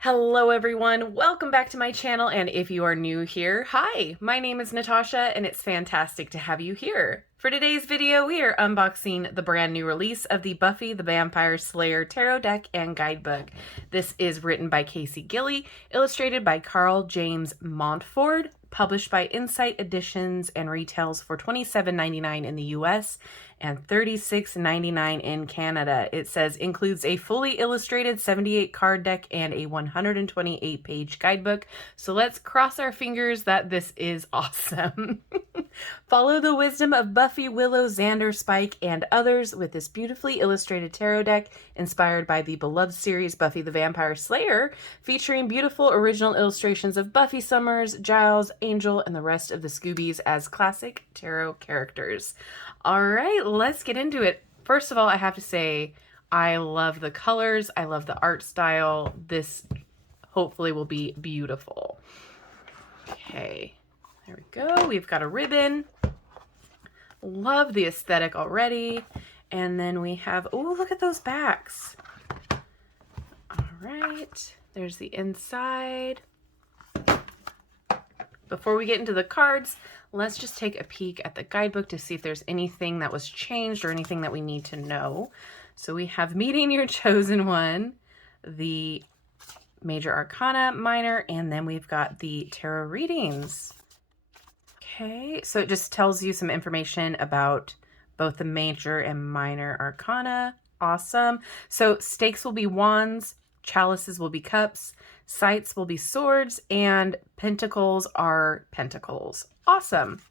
Hello everyone, welcome back to my channel, and if you are new here, hi, my name is Natasha and it's fantastic to have you here. For today's video, we are unboxing the brand new release of the Buffy the Vampire Slayer Tarot Deck and Guidebook. This is written by Casey Gilly, illustrated by Karl James Mountford, published by Insight Editions, and retails for $27.99 in the US and $36.99 in Canada. It says includes a fully illustrated 78 card deck and a 128 page guidebook. So let's cross our fingers that this is awesome. Follow the wisdom of Buffy, Willow, Xander, Spike, and others with this beautifully illustrated tarot deck inspired by the beloved series Buffy the Vampire Slayer, featuring beautiful original illustrations of Buffy Summers, Giles, Angel, and the rest of the Scoobies as classic tarot characters. All right, let's get into it. First of all, I have to say, I love the colors. I love the art style. This hopefully will be beautiful. Okay, there we go. We've got a ribbon. Love the aesthetic already. And then we have, oh, look at those backs. All right, there's the inside. Before we get into the cards, let's just take a peek at the guidebook to see if there's anything that was changed or anything that we need to know. So we have Meeting Your Chosen One, the Major Arcana, Minor, and then we've got the tarot readings. Okay, so it just tells you some information about both the Major and Minor Arcana. Awesome. So stakes will be wands, chalices will be cups, sights will be swords, and pentacles are pentacles. Awesome.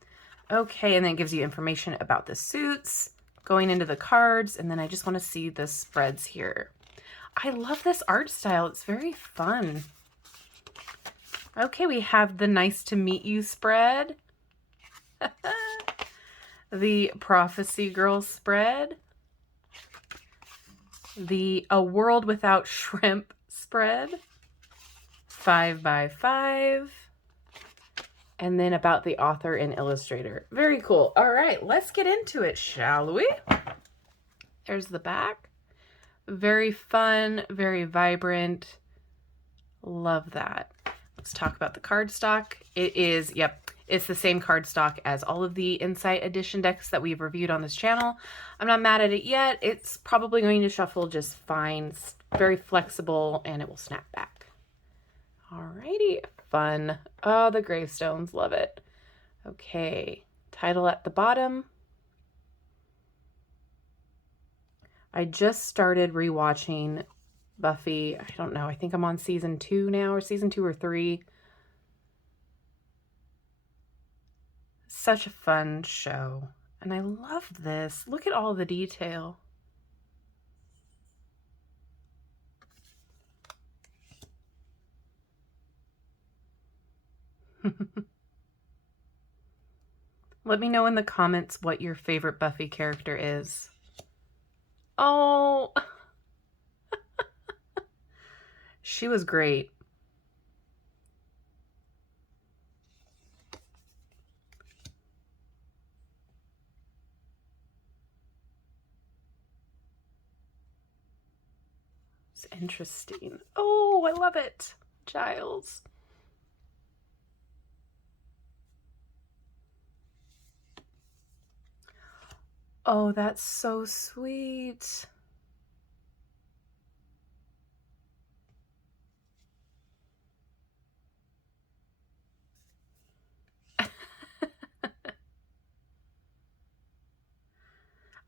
Okay, and then it gives you information about the suits, going into the cards, and then I just want to see the spreads here. I love this art style. It's very fun. Okay, we have the Nice to Meet You spread. The Prophecy Girl spread. The A World Without Shrimp spread. 5x5. And then about the author and illustrator. Very cool. All right, let's get into it, shall we? There's the back. Very fun, very vibrant. Love that. Let's talk about the cardstock. It is, yep, it's the same cardstock as all of the Insight Edition decks that we've reviewed on this channel. I'm not mad at it yet. It's probably going to shuffle just fine. It's very flexible and it will snap back. Alrighty, fun. Oh, the gravestones, love it. Okay, title at the bottom. I just started rewatching Buffy. I don't know, I think I'm on season 2 now, or season 2 or 3. Such a fun show. And I love this. Look at all the detail. Let me know in the comments what your favorite Buffy character is. Oh, she was great. It's interesting. Oh, I love it. Giles. Oh, that's so sweet.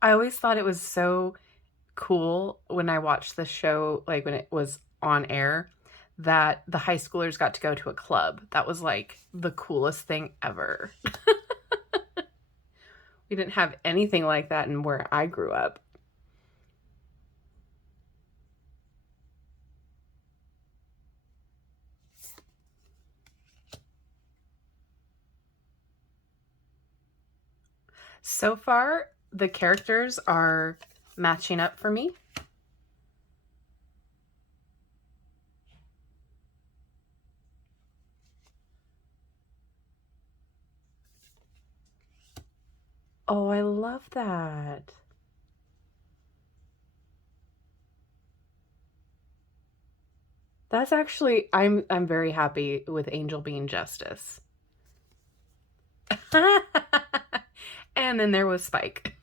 I always thought it was so cool when I watched the show, like when it was on air, that the high schoolers got to go to a club. That was like the coolest thing ever. We didn't have anything like that in where I grew up. So far, the characters are matching up for me. Oh, I love that. That's actually, I'm very happy with Angel being Justice. And then there was Spike.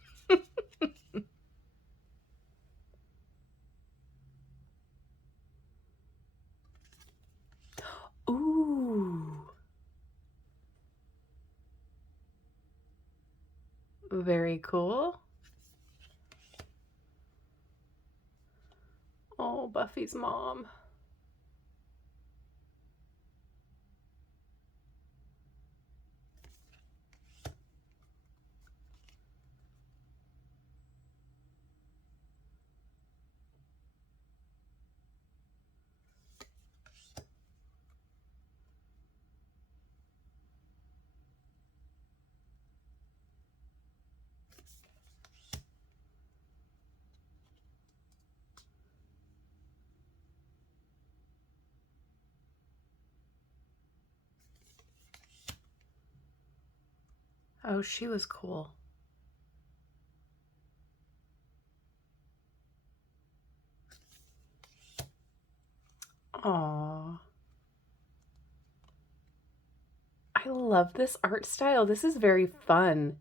Ooh. Very cool. Oh, Buffy's mom. Oh, she was cool. Aww. I love this art style. This is very fun.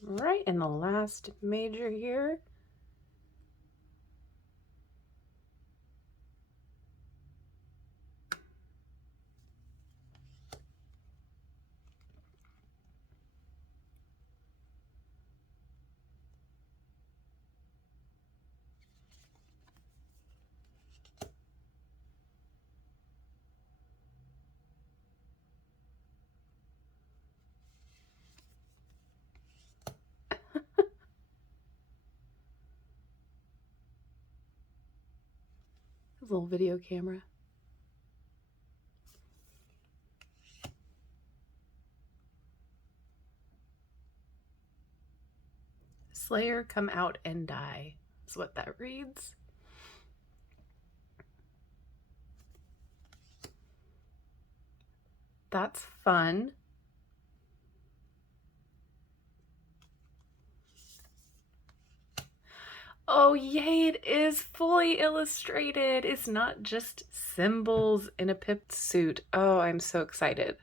Right in the last major here. His little video camera. Slayer, come out and die is what that reads. That's fun. Oh, yay, it is fully illustrated. It's not just symbols in a pipped suit. Oh, I'm so excited.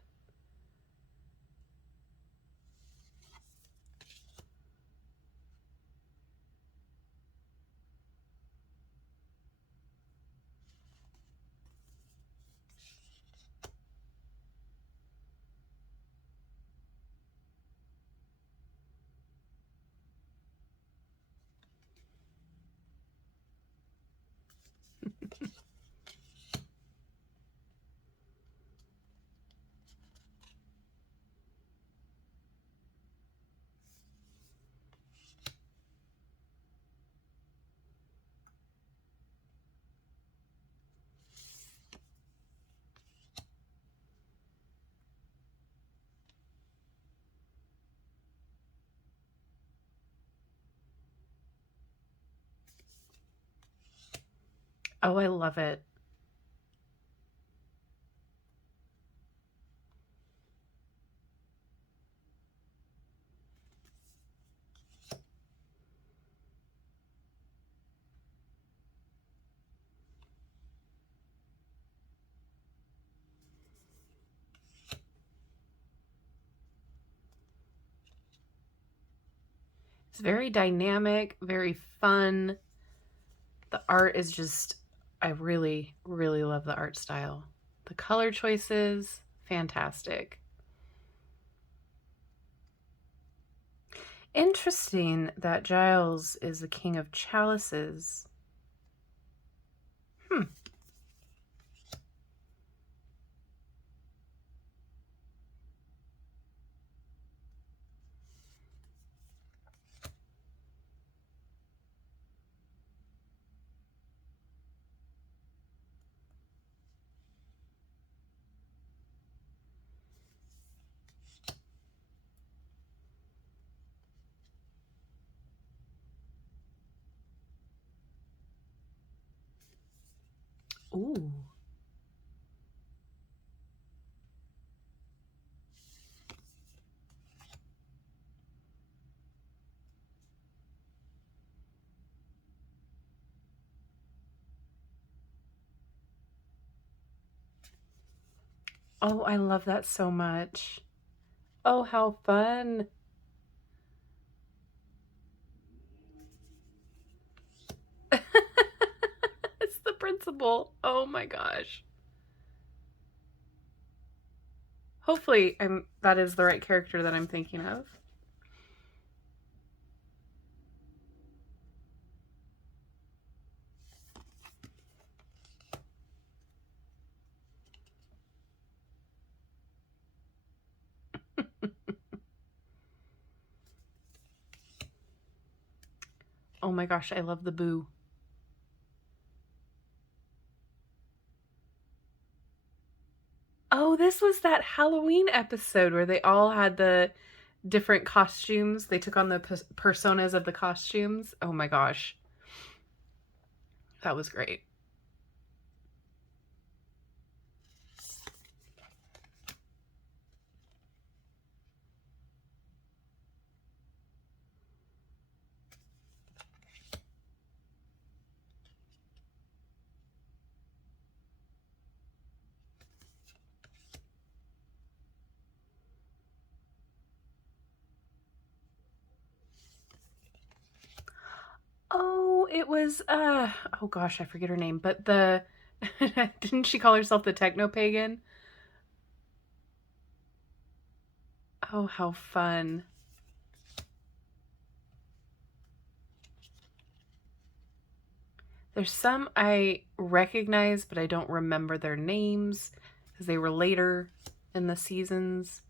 Oh, I love it. It's very dynamic, very fun. The art is just, I really, really love the art style. The color choices, fantastic. Interesting that Giles is the king of chalices. Hmm. Ooh. Oh, I love that so much. Oh, how fun. It's the principal. Oh my gosh. Hopefully that is the right character that I'm thinking of. Oh my gosh, I love the boo. Oh, this was that Halloween episode where they all had the different costumes. They took on the personas of the costumes. Oh my gosh. That was great. Oh, it was oh gosh, I forget her name, but the didn't she call herself the techno pagan? Oh, how fun. There's some I recognize, but I don't remember their names because they were later in the seasons.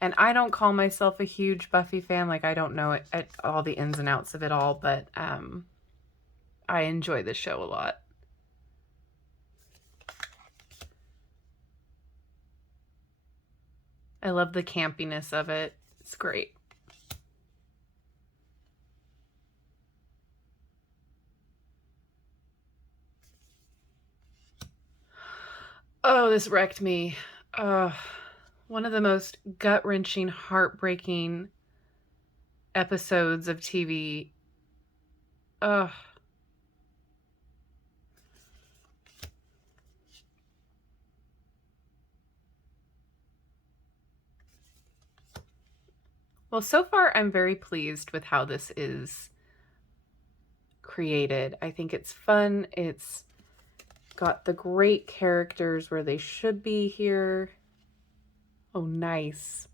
And I don't call myself a huge Buffy fan. Like, I don't know all the ins and outs of it all, but I enjoy the show a lot. I love the campiness of it. It's great. Oh, this wrecked me. One of the most gut-wrenching, heartbreaking episodes of TV. Ugh. Well, so far I'm very pleased with how this is created. I think it's fun. It's got the great characters where they should be here. Oh, nice.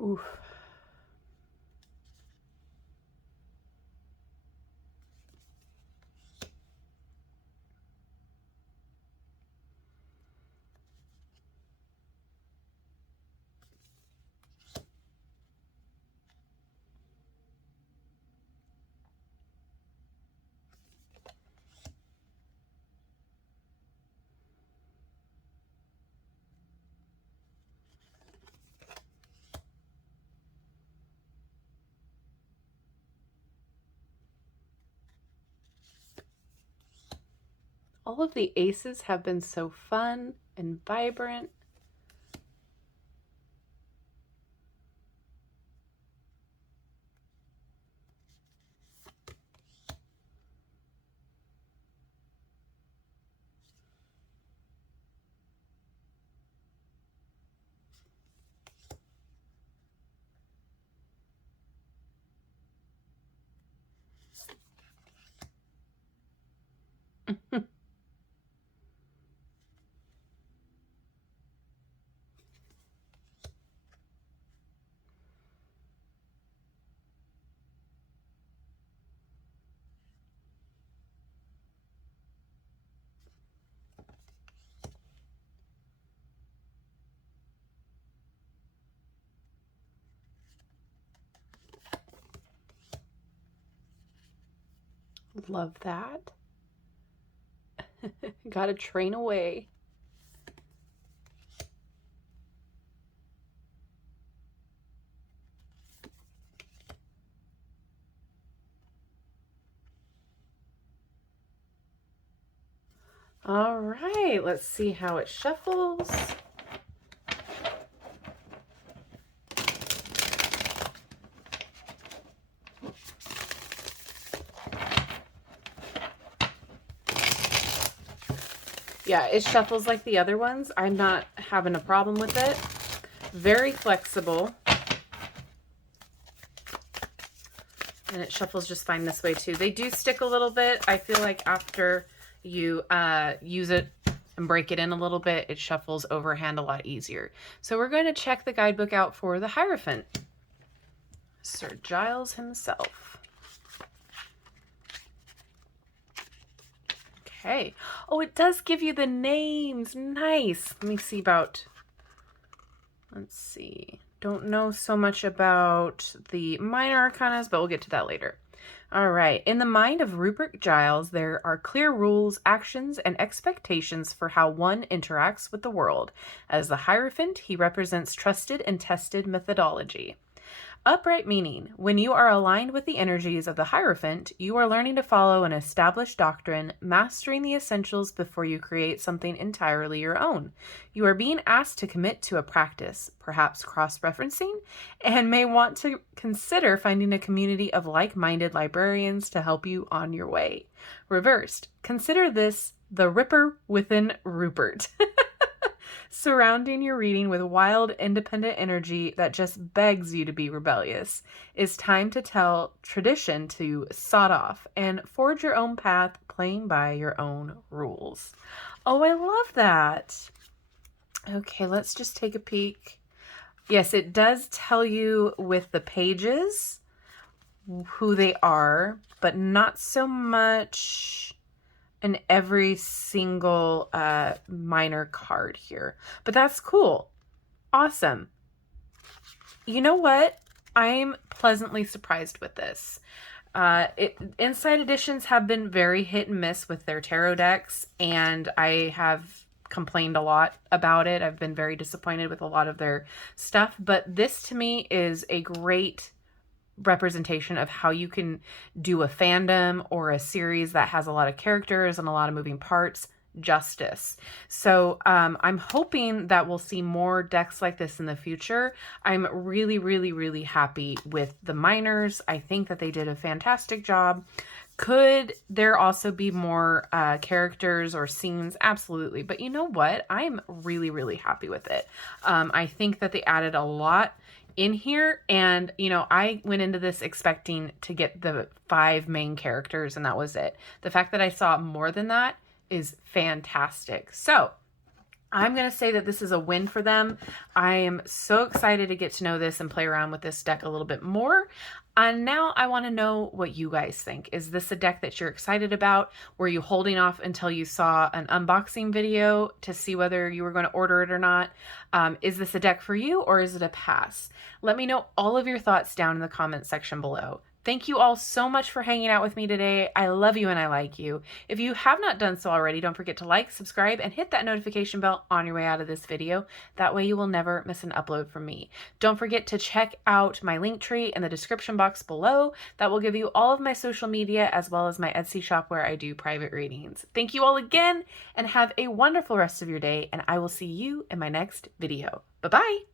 Oof. All of the aces have been so fun and vibrant. Love that. Gotta train away. All right, let's see how it shuffles. Yeah, it shuffles like the other ones. I'm not having a problem with it. Very flexible. And it shuffles just fine this way too. They do stick a little bit. I feel like after you use it and break it in a little bit, it shuffles overhand a lot easier. So we're going to check the guidebook out for the Hierophant. Sir Giles himself. Okay. Oh, it does give you the names. Nice. Let me see about... Let's see. Don't know so much about the minor arcanas, but we'll get to that later. All right. In the mind of Rupert Giles, there are clear rules, actions, and expectations for how one interacts with the world. As the Hierophant, he represents trusted and tested methodology. Upright meaning, when you are aligned with the energies of the Hierophant, you are learning to follow an established doctrine, mastering the essentials before you create something entirely your own. You are being asked to commit to a practice, perhaps cross-referencing, and may want to consider finding a community of like-minded librarians to help you on your way. Reversed, consider this the Ripper within Rupert. Surrounding your reading with wild, independent energy that just begs you to be rebellious. It's time to tell tradition to sod off and forge your own path, playing by your own rules. Oh, I love that. Okay, let's just take a peek. Yes, it does tell you with the pages who they are, but not so much in every single minor card here. But that's cool. Awesome. You know what? I'm pleasantly surprised with this. Inside editions have been very hit and miss with their tarot decks, and I have complained a lot about it. I've been very disappointed with a lot of their stuff, but this to me is a great representation of how you can do a fandom or a series that has a lot of characters and a lot of moving parts justice. So I'm hoping that we'll see more decks like this in the future. I'm really happy with the minors. I think that they did a fantastic job. Could there also be more characters or scenes? Absolutely. But you know what? I'm really happy with it. I think that they added a lot in here, and you know, I went into this expecting to get the 5 main characters, and that was it. The fact that I saw more than that is fantastic. So I'm going to say that this is a win for them. I am so excited to get to know this and play around with this deck a little bit more. And now I want to know what you guys think. Is this a deck that you're excited about? Were you holding off until you saw an unboxing video to see whether you were going to order it or not? Is this a deck for you, or is it a pass? Let me know all of your thoughts down in the comment section below. Thank you all so much for hanging out with me today. I love you and I like you. If you have not done so already, don't forget to like, subscribe, and hit that notification bell on your way out of this video. That way you will never miss an upload from me. Don't forget to check out my link tree in the description box below. That will give you all of my social media as well as my Etsy shop where I do private readings. Thank you all again and have a wonderful rest of your day, and I will see you in my next video. Bye-bye.